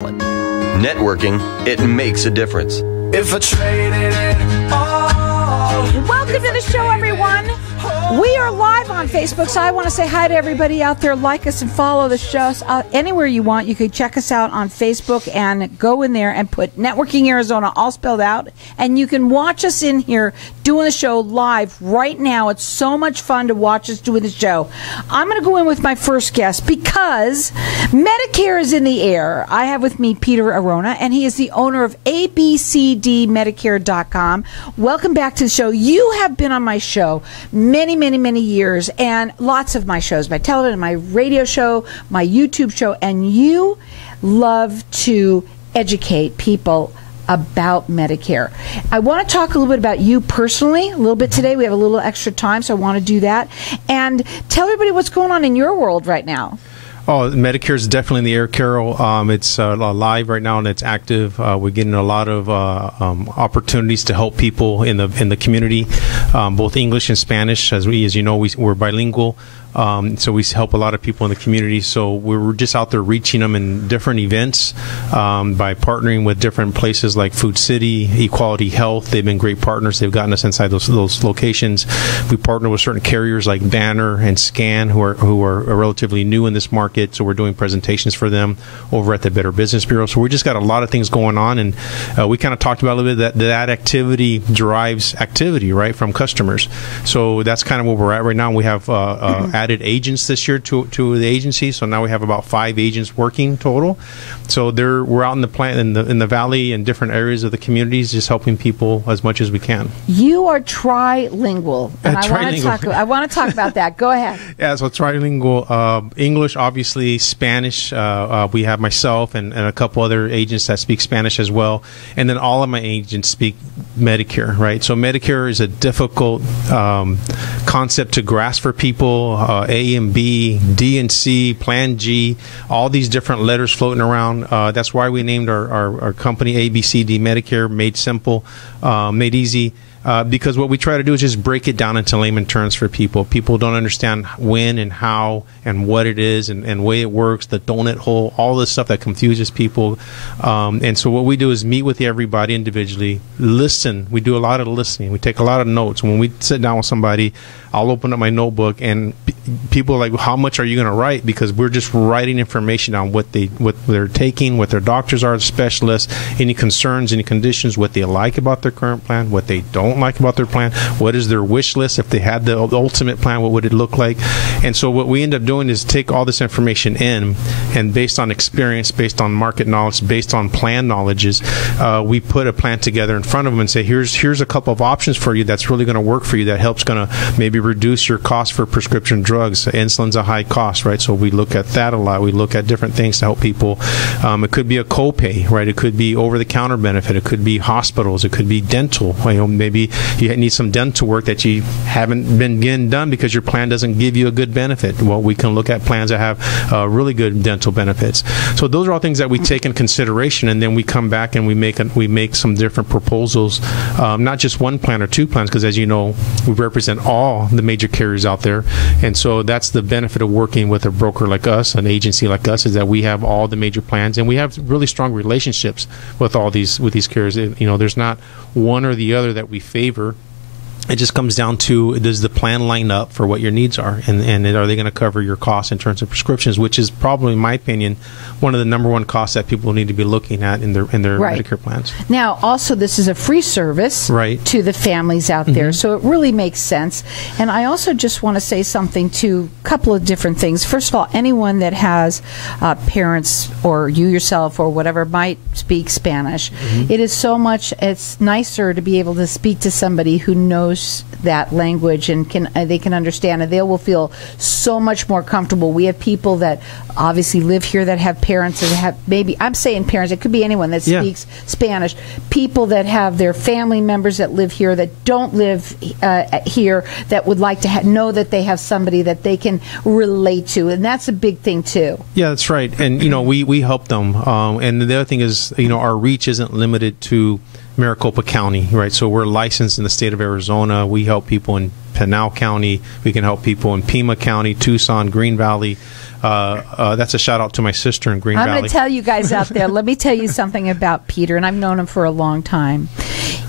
Networking, it makes a difference. If I traded it all. Welcome to the show, everyone. We are live on Facebook, so I want to say hi to everybody out there. Like us and follow the show anywhere you want. You can check us out on Facebook and go in there and put Networking Arizona all spelled out. And you can watch us in here doing the show live right now. It's so much fun to watch us doing the show. I'm going to go in with my first guest because Medicare is in the air. I have with me Peter Arona, and he is the owner of ABCDmedicare.com. Welcome back to the show. You have been on my show many years, and lots of my shows, my television, my radio show, my YouTube show, and you love to educate people about Medicare. I want to talk a little bit about you personally a little bit today. We have a little extra time, so I want to do that. And tell everybody what's going on in your world right now. Oh, Medicare is definitely in the air, Carol. It's live right now and it's active. We're getting a lot of opportunities to help people in the community, both English and Spanish. As you know, we're bilingual. So we help a lot of people in the community. So we're just out there reaching them in different events by partnering with different places like Food City, Equality Health. They've been great partners. They've gotten us inside those locations. We partner with certain carriers like Banner and Scan, who are relatively new in this market. So we're doing presentations for them over at the Better Business Bureau. So we just got a lot of things going on, and we kind of talked about a little bit that activity drives activity, right, from customers. So that's kind of where we're at right now. We have added agents this year to the agency, so now we have about 5 agents working total. So we're out in the plant in the valley and different areas of the communities, just helping people as much as we can. You are trilingual, and trilingual. I want to talk about that. Go ahead. Yeah, so trilingual, English, obviously, Spanish. We have myself and a couple other agents that speak Spanish as well, and then all of my agents speak Medicare, right? So Medicare is a difficult concept to grasp for people. A and B, D and C, Plan G, all these different letters floating around. That's why we named our company ABCD Medicare, made simple, made easy. Because what we try to do is just break it down into layman terms for people. People don't understand when and how and what it is and way it works, the donut hole, all this stuff that confuses people. And so what we do is meet with everybody individually, listen. We do a lot of listening. We take a lot of notes. When we sit down with somebody, I'll open up my notebook, and people are like, how much are you going to write? Because we're just writing information on what they're taking, what their doctors are, specialists, any concerns, any conditions, what they like about their current plan, what they don't like about their plan, what is their wish list. If they had the ultimate plan, what would it look like? And so what we end up doing is take all this information in, and based on experience, based on market knowledge, based on plan knowledges, we put a plan together in front of them and say, here's a couple of options for you that's really going to work for you, that helps going to maybe reduce your cost for prescription drugs. Insulin's a high cost, right? So we look at that a lot. We look at different things to help people. It could be a copay, right? It could be over-the-counter benefit. It could be hospitals. It could be dental. Maybe you need some dental work that you haven't been getting done because your plan doesn't give you a good benefit. Well, we can look at plans that have really good dental benefits. So those are all things that we take in consideration, and then we come back and we make some different proposals, not just one plan or 2 plans, because as you know, we represent all the major carriers out there, and so that's the benefit of working with a broker like us, an agency like us, is that we have all the major plans, and we have really strong relationships with these carriers. There's not one or the other that we favor. It just comes down to, does the plan line up for what your needs are, and are they going to cover your costs in terms of prescriptions, which is probably, in my opinion, one of the number one costs that people need to be looking at in their right. Medicare plans. Now, also, this is a free service right. to the families out there, so it really makes sense. And I also just want to say something to a couple of different things. First of all, anyone that has parents, or you yourself or whatever, might speak Spanish. It is it's nicer to be able to speak to somebody who knows that language and they can understand, and they will feel so much more comfortable. We have people that obviously live here that have parents that have, maybe, I'm saying parents, it could be anyone that speaks Spanish, people that have their family members that live here that don't live here, that would like to know that they have somebody that they can relate to, and that's a big thing too. Yeah, that's right. And we help them, and the other thing is, our reach isn't limited to Maricopa County, right? So we're licensed in the state of Arizona. We help people in Pinal County. We can help people in Pima County, Tucson, Green Valley. That's a shout out to my sister in Green Valley. I'm going to tell you guys out there, let me tell you something about Peter, and I've known him for a long time.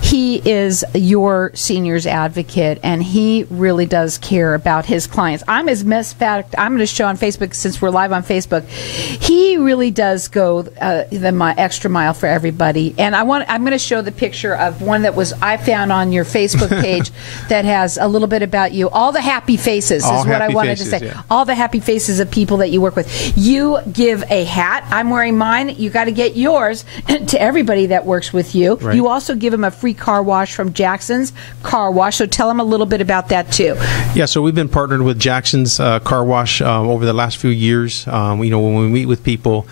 He is your seniors advocate, and he really does care about his clients. I'm going to show on Facebook, since we're live on Facebook, he really does go the extra mile for everybody. And I'm going to show the picture of one that I found on your Facebook page that has a little bit about you. All the happy faces is what I wanted to say. Yeah. All the happy faces of people that you work with. You give a hat. I'm wearing mine. You got to get yours to everybody that works with you. Right. You also give them a free car wash from Jackson's Car Wash. So tell them a little bit about that too. Yeah, so we've been partnered with Jackson's Car Wash over the last few years. When we meet with people,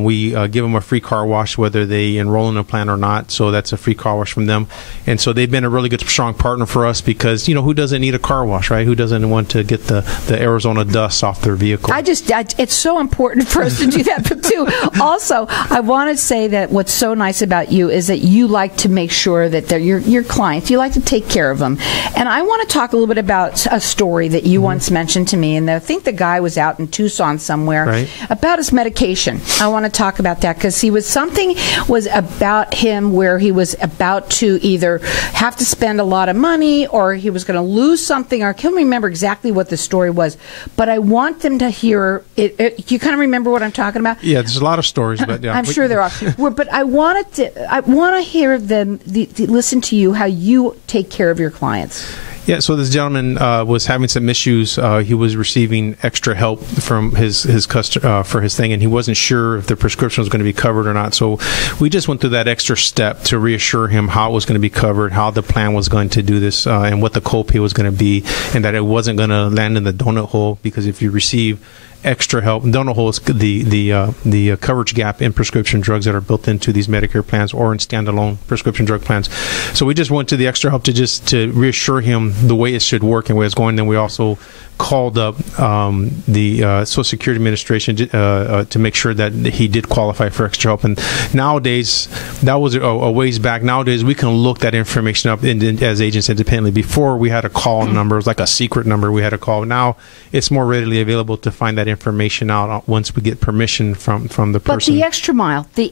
we give them a free car wash whether they enroll in a plan or not. So that's a free car wash from them. And so they've been a really good, strong partner for us because, who doesn't need a car wash, right? Who doesn't want to get the Arizona dust off their vehicle? It's so important for us to do that. But too, also, I want to say that what's so nice about you is that you like to make sure that they're your clients. You like to take care of them. And I want to talk a little bit about a story that you once mentioned to me. And I think the guy was out in Tucson somewhere about his medication. I want to talk about that because something was about him where he was about to either have to spend a lot of money or he was going to lose something. Or I can't remember exactly what the story was, but I want them to hear it. You kind of remember what I'm talking about? Yeah, there's a lot of stories, but yeah, I'm sure there are. But I want to hear them listen to you how you take care of your clients. Yeah, so this gentleman was having some issues. He was receiving extra help from his customer for his thing, and he wasn't sure if the prescription was going to be covered or not. So we just went through that extra step to reassure him how it was going to be covered, how the plan was going to do this, and what the copay was going to be, and that it wasn't going to land in the donut hole, because if you receive extra help, donut hole is the coverage gap in prescription drugs that are built into these Medicare plans or in standalone prescription drug plans. So we just went to the extra help to reassure him the way it should work and where it's going. Then we also called up the Social Security Administration to make sure that he did qualify for extra help. And nowadays, that was a ways back. Nowadays, we can look that information up as agents independently. Before, we had a call number. It was like a secret number we had to call. Now, it's more readily available to find that information out once we get permission from the person. But the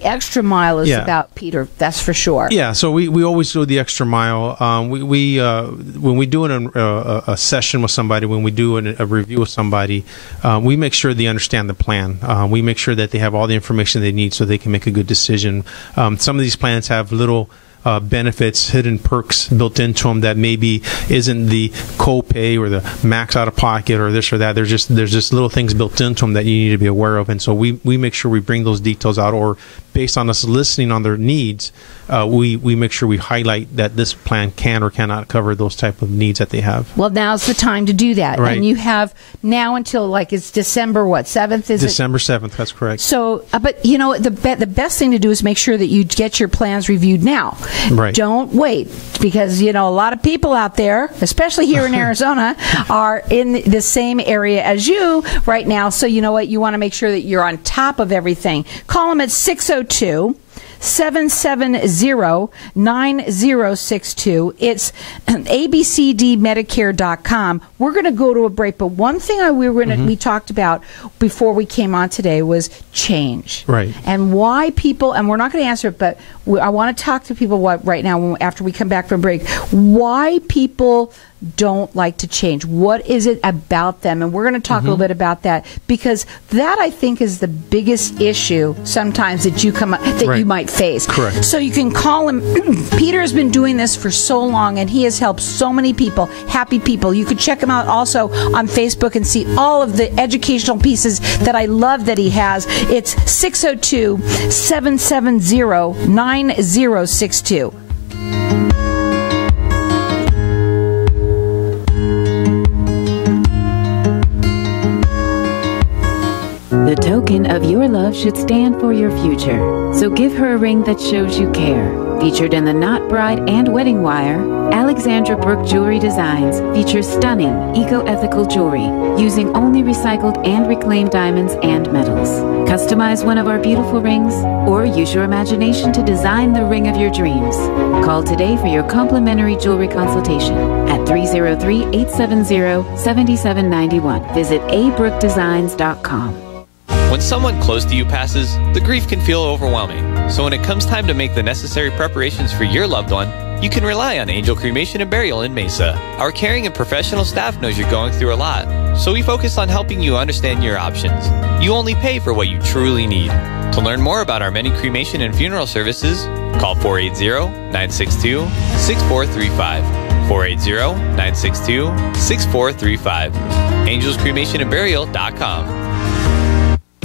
extra mile is about Peter, that's for sure. Yeah, so we always do the extra mile. When we do a session with somebody, when we do a review with somebody, we make sure they understand the plan. We make sure that they have all the information they need so they can make a good decision. Some of these plans have little benefits, hidden perks built into them that maybe isn't the copay or the max out of pocket or this or that. There's just little things built into them that you need to be aware of, and so we make sure we bring those details out, or based on us listening on their needs, we make sure we highlight that this plan can or cannot cover those type of needs that they have. Well, now's the time to do that. Right. And you have now until it's December 7th, is December 7th, that's correct. So, but the best thing to do is make sure that you get your plans reviewed now. Right. Don't wait, because a lot of people out there, especially here in Arizona, are in the same area as you right now. So you know what? You want to make sure that you're on top of everything. Call them at 602-770-9062. It's ABCDmedicare.com. We're going to go to a break, but one thing we talked about before we came on today was change. Right. And why people, and we're not going to answer it, but I want to talk to people right now after we come back from break, why people don't like to change. What is it about them? And we're going to talk a little bit about that, because that, I think, is the biggest issue sometimes that you you might face. Correct. So you can call him. Peter has been doing this for so long, and he has helped so many people, happy people. You could check him out also on Facebook and see all of the educational pieces that I love that he has. It's 602-770-9062. The token of your love should stand for your future. So give her a ring that shows you care. Featured in the Knot Bride and Wedding Wire, Alexandra Brooke Jewelry Designs features stunning, eco-ethical jewelry using only recycled and reclaimed diamonds and metals. Customize one of our beautiful rings or use your imagination to design the ring of your dreams. Call today for your complimentary jewelry consultation at 303-870-7791. Visit abrookedesigns.com. When someone close to you passes, the grief can feel overwhelming. So when it comes time to make the necessary preparations for your loved one, you can rely on Angel Cremation and Burial in Mesa. Our caring and professional staff knows you're going through a lot, so we focus on helping you understand your options. You only pay for what you truly need. To learn more about our many cremation and funeral services, call 480-962-6435. 480-962-6435. AngelsCremationandBurial.com.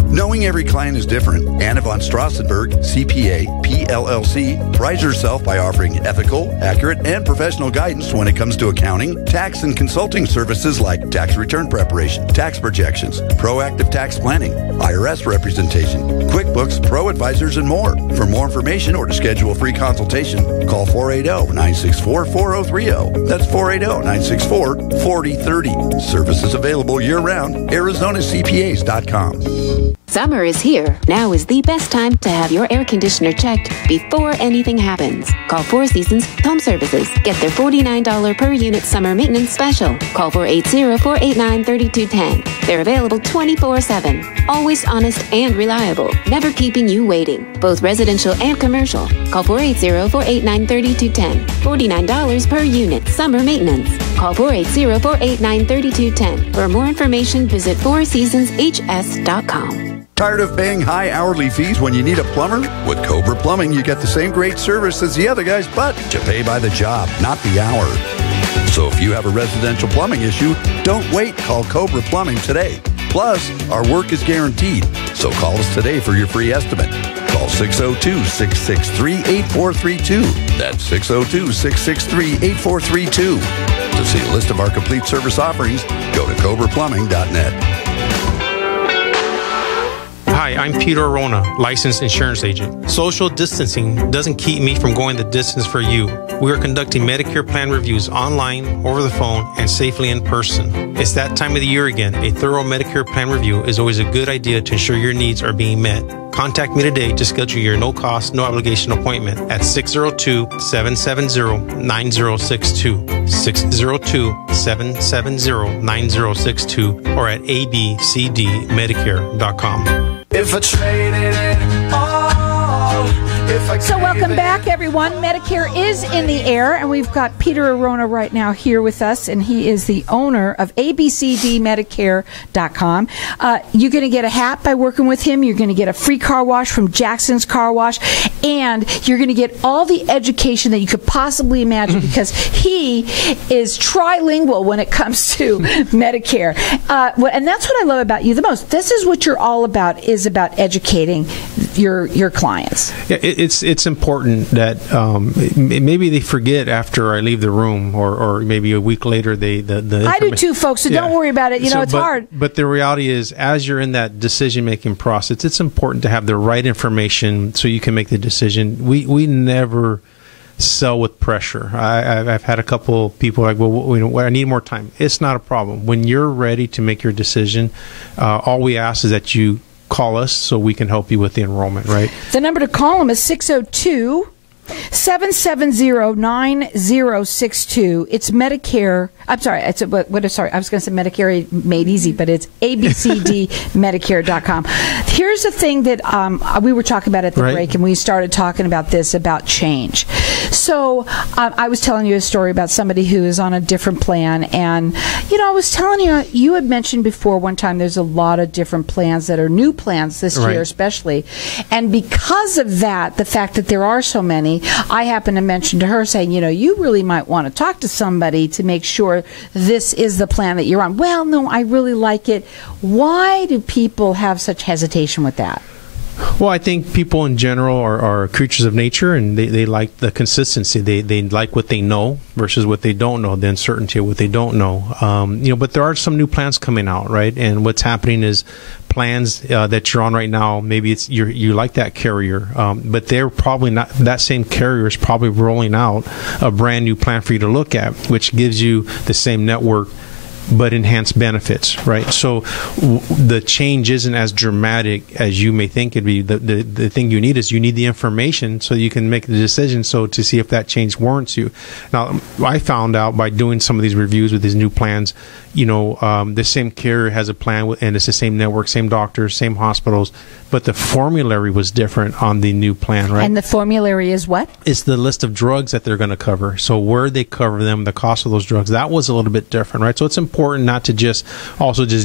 Knowing every client is different, Anna von Strassenberg, CPA, PLLC, prides herself by offering ethical, accurate, and professional guidance when it comes to accounting, tax, and consulting services like tax return preparation, tax projections, proactive tax planning, IRS representation, QuickBooks, Pro Advisors, and more. For more information or to schedule a free consultation, call 480-964-4030. That's 480-964-4030. Services available year-round. ArizonaCPAs.com. Summer is here. Now is the best time to have your air conditioner checked before anything happens. Call Four Seasons Home Services. Get their $49 per unit summer maintenance special. Call 480-489-3210. They're available 24/7. Always honest and reliable. Never keeping you waiting. Both residential and commercial. Call 480-489-3210. $49 per unit summer maintenance. Call 480-489-3210. For more information, visit fourseasonshs.com. Tired of paying high hourly fees when you need a plumber? With Cobra Plumbing, you get the same great service as the other guys, but you pay by the job, not the hour. So if you have a residential plumbing issue, don't wait. Call Cobra Plumbing today. Plus, our work is guaranteed. So call us today for your free estimate. Call 602-663-8432. That's 602-663-8432. To see a list of our complete service offerings, go to CobraPlumbing.net. Hi, I'm Peter Arona, licensed insurance agent. Social distancing doesn't keep me from going the distance for you. We are conducting Medicare plan reviews online, over the phone, and safely in person. It's that time of the year again. A thorough Medicare plan review is always a good idea to ensure your needs are being met. Contact me today to schedule your no-cost, no-obligation appointment at 602-770-9062, 602-770-9062, or at ABCDMedicare.com. If I traded it all, if I So welcome back, everyone. Medicare is in the air, and we've got Peter Arona right now here with us, and he is the owner of ABCDMedicare.com. You're going to get a hat by working with him. You're going to get a free car wash from Jackson's Car Wash, and you're going to get all the education that you could possibly imagine because he is trilingual when it comes to Medicare. And that's what I love about you the most. This is what you're all about, is about educating your clients. Yeah, it's important that maybe they forget after I leave the room, or maybe a week later I do too, folks. So don't worry about it. It's hard. But the reality is, as you're in that decision-making process, it's important to have the right information so you can make the decision. We never sell with pressure. I've had a couple people like, well, I need more time. It's not a problem. When you're ready to make your decision, all we ask is that you call us so we can help you with the enrollment, right? The number to call them is 602-770-9062. It's Medicare. I'm sorry. I was going to say Medicare Made Easy, but it's ABCDMedicare.com. Here's the thing that we were talking about at the break, and we started talking about this, about change. So I was telling you a story about somebody who is on a different plan, and I was telling you had mentioned before one time there's a lot of different plans that are new plans this year especially, and because of that, the fact that there are so many, I happened to mention to her saying, you really might want to talk to somebody to make sure this is the plan that you're on. Well, no, I really like it. Why do people have such hesitation with that? Well, I think people in general are creatures of nature, and they like the consistency. They like what they know versus what they don't know, the uncertainty of what they don't know. But there are some new plans coming out, right? And what's happening is plans that you're on right now, maybe it's you like that carrier, but they're probably not, that same carrier is probably rolling out a brand new plan for you to look at, which gives you the same network but enhanced benefits, right? So the change isn't as dramatic as you may think it'd be. The thing you need is you need the information so you can make the decision, so to see if that change warrants you. Now, I found out by doing some of these reviews with these new plans, the same carrier has a plan, and it's the same network, same doctors, same hospitals, but the formulary was different on the new plan, right? And the formulary is what? It's the list of drugs that they're going to cover. So where they cover them, the cost of those drugs, that was a little bit different, right? So it's important not to just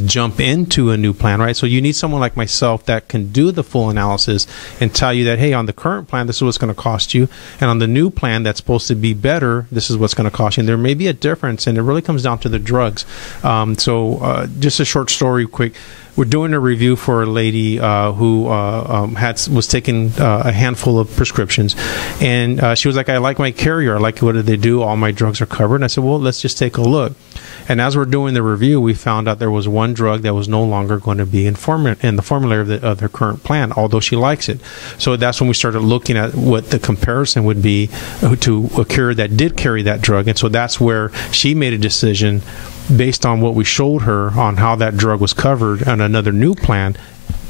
jump into a new plan, right? So you need someone like myself that can do the full analysis and tell you that, hey, on the current plan, this is what's going to cost you. And on the new plan that's supposed to be better, this is what's going to cost you. And there may be a difference, and it really comes down to the drugs. Just a short story, quick. We're doing a review for a lady who was taking a handful of prescriptions, and she was like, I like my carrier. I like what they do. All my drugs are covered. And I said, well, let's just take a look. And as we're doing the review, we found out there was one drug that was no longer going to be in the formulary of her current plan, although she likes it. So that's when we started looking at what the comparison would be to a carrier that did carry that drug. And so that's where she made a decision based on what we showed her on how that drug was covered on another new plan.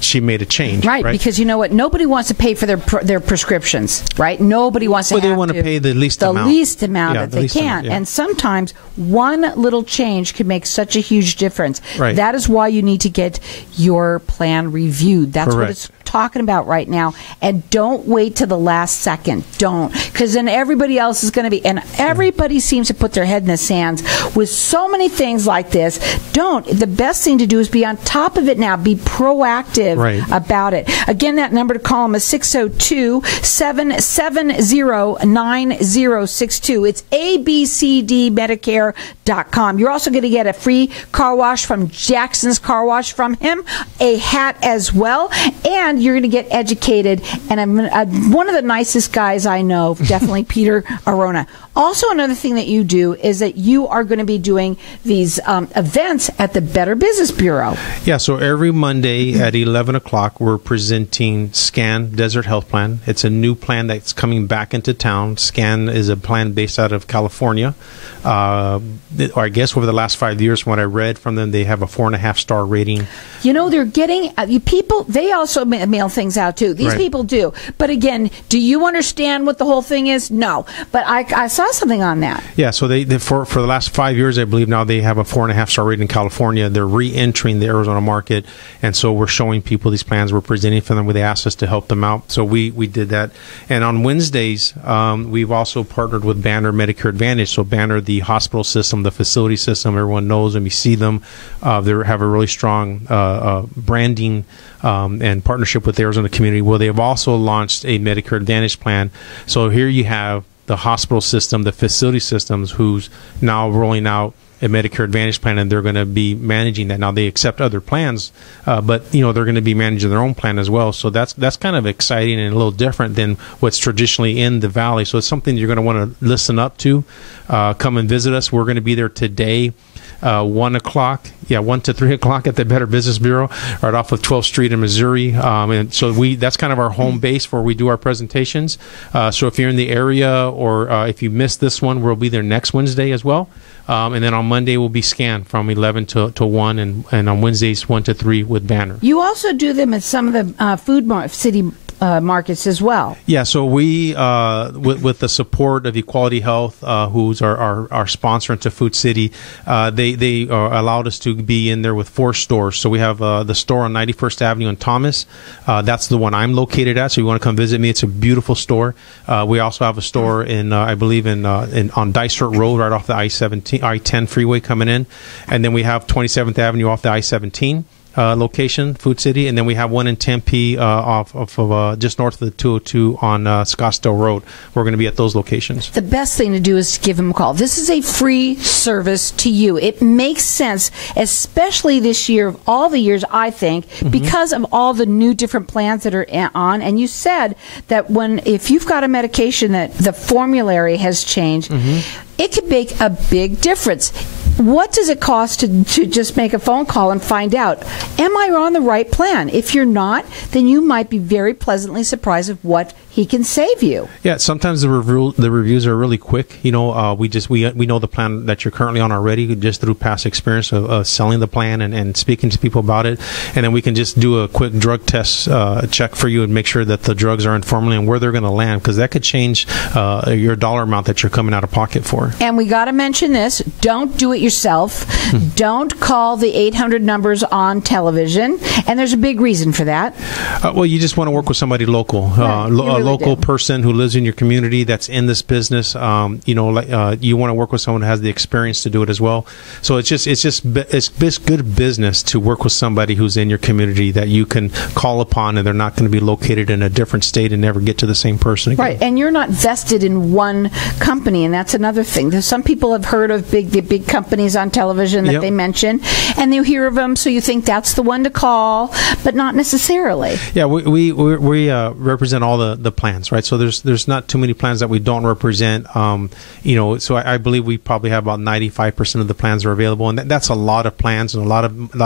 She made a change, right? Because you know what? Nobody wants to pay for their prescriptions, right? Nobody wants to. Well, they want to pay the least amount. The least amount that they can, and sometimes one little change can make such a huge difference. Right. That is why you need to get your plan reviewed. That's Correct. what it's talking about right now. And don't wait to the last second. Don't, because then everybody else is going to be, and everybody seems to put their head in the sands with so many things like this. Don't. The best thing to do is be on top of it now. Be proactive about it. Again, that number to call them is 602-770-9062. It's ABCDMedicare.com. You're also going to get a free car wash from Jackson's Car Wash from him, a hat as well, and you're going to get educated. And I'm one of the nicest guys I know, definitely Peter Arona. Also, another thing that you do is that you are going to be doing these events at the Better Business Bureau. Yeah, so every Monday at 11 o'clock, we're presenting SCAN Desert Health Plan. It's a new plan that's coming back into town. SCAN is a plan based out of California. Or I guess over the last 5 years, from what I read from them, they have a 4.5-star rating. You know, they're getting people. They also mail things out too. These people do. But again, do you understand what the whole thing is? No. But I saw something on that. Yeah. So they for the last 5 years, I believe now they have a 4.5-star rating in California. They're re-entering the Arizona market, and so we're showing people these plans. We're presenting for them. They asked us to help them out, so we did that. And on Wednesdays, we've also partnered with Banner Medicare Advantage. So Banner, the hospital system, the facility system, everyone knows them. You see them. They have a really strong branding and partnership with the Arizona community. Well, they've also launched a Medicare Advantage plan. So here you have the hospital system, the facility systems, who's now rolling out a Medicare Advantage plan, and they're going to be managing that. Now, they accept other plans, but they're going to be managing their own plan as well. So that's kind of exciting and a little different than what's traditionally in the Valley. So it's something you're going to want to listen up to. Come and visit us. We're going to be there today. 1 to 3 o'clock at the Better Business Bureau, right off of 12th Street in Missouri. And so that's kind of our home base where we do our presentations. So if you're in the area, or if you missed this one, we'll be there next Wednesday as well. And then on Monday we'll be scanned from 11 to 1, and on Wednesdays 1 to 3 with Banner. You also do them at some of the city markets as well. Yeah, so we, with the support of Equality Health, who's our sponsor into Food City, they allowed us to be in there with 4 stores. So we have the store on 91st Avenue in Thomas. That's the one I'm located at. So you want to come visit me? It's a beautiful store. We also have a store in, I believe, on Dysart Road, right off the I-10 freeway coming in, and then we have 27th Avenue off the I-17. location, Food City, and then we have one in Tempe off of just north of the 202 on Scottsdale Road. We're going to be at those locations. The best thing to do is to give them a call. This is a free service to you. It makes sense, especially this year of all the years, I think, because of all the new different plans that are on. And you said that if you've got a medication that the formulary has changed, it could make a big difference. What does it cost to just make a phone call and find out, am I on the right plan? If you're not, then you might be very pleasantly surprised of what he can save you. Yeah, sometimes the reviews are really quick. You know, we know the plan that you're currently on already just through past experience of selling the plan and speaking to people about it, and then we can just do a quick drug test check for you and make sure that the drugs are in formula and where they're going to land, because that could change your dollar amount that you're coming out of pocket for. And we got to mention this: don't do it yourself. Don't call the 800 numbers on television, and there's a big reason for that. Well, you just want to work with somebody local, Right. Local person who lives in your community that's in this business. You want to work with someone who has the experience to do it as well. So it's good business to work with somebody who's in your community that you can call upon, and they're not going to be located in a different state and never get to the same person again. Right, and you're not vested in one company, and that's another thing. There's some people have heard of the big companies on television that they mention, and you hear of them, so you think that's the one to call, but not necessarily. Yeah, we represent all the plans, right? So there's not too many plans that we don't represent. So I believe we probably have about 95% of the plans are available, and that's a lot of plans and a lot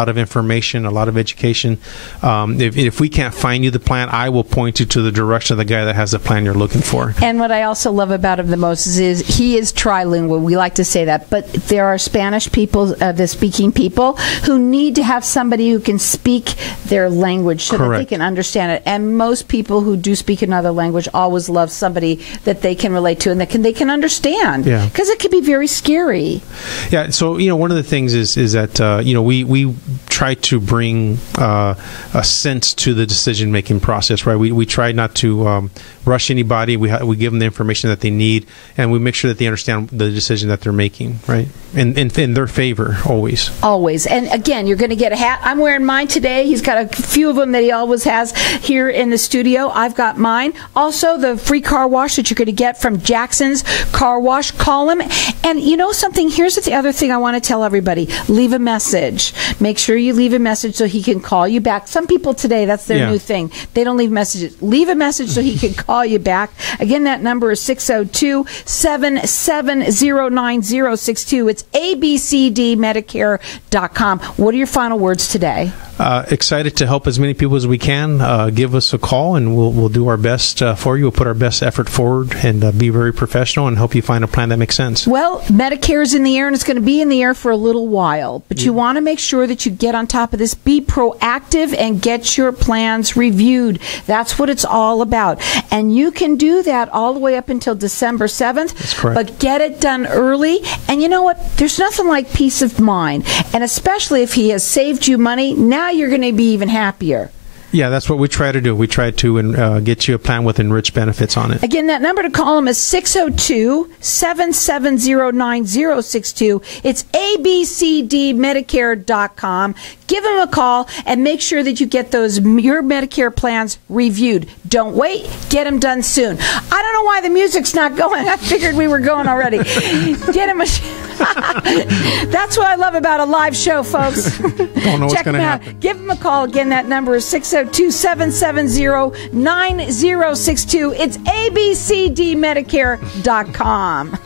of information, a lot of education. If we can't find you the plan, I will point you to the direction of the guy that has the plan you're looking for. And what I also love about him the most is he is trilingual. We like to say that, but there are Spanish people, the speaking people, who need to have somebody who can speak their language so that they can understand it. And most people who do speak another language always love somebody that they can relate to and that they can understand, because it can be very scary. Yeah. So one of the things is that we try to bring a sense to the decision making process, right? We try not to rush anybody. We give them the information that they need, and we make sure that they understand the decision that they're making, right? And in their favor, always. Always. And again, you're going to get a hat. I'm wearing mine today. He's got a few of them that he always has here in the studio. I've got mine. Also, the free car wash that you're going to get from Jackson's Car Wash. Call him. And you know something? Here's the other thing I want to tell everybody. Leave a message. Make sure you leave a message so he can call you back. Some people today, that's their new thing. They don't leave messages. Leave a message so he can call you back. Again, that number is 602-770-9062. It's ABCDmedicare.com. What are your final words today? Excited to help as many people as we can. Give us a call, and we'll do our best for you. We'll put our best effort forward and be very professional and help you find a plan that makes sense. Well, Medicare is in the air, and it's going to be in the air for a little while. But you want to make sure that you get on top of this. Be proactive and get your plans reviewed. That's what it's all about. And you can do that all the way up until December 7th. That's correct. But get it done early. And you know what? There's nothing like peace of mind. And especially if he has saved you money, now you're going to be even happier. Yeah, that's what we try to do. We try to get you a plan with enriched benefits on it. Again, that number to call him is 602-770-9062. It's ABCDmedicare.com. Give him a call and make sure that you get your Medicare plans reviewed. Don't wait. Get them done soon. I don't know why the music's not going. I figured we were going already. Get him a... That's what I love about a live show, folks. Don't know what's going to happen. Give him a call. Again, that number is 602-770-9062. It's ABCDmedicare.com.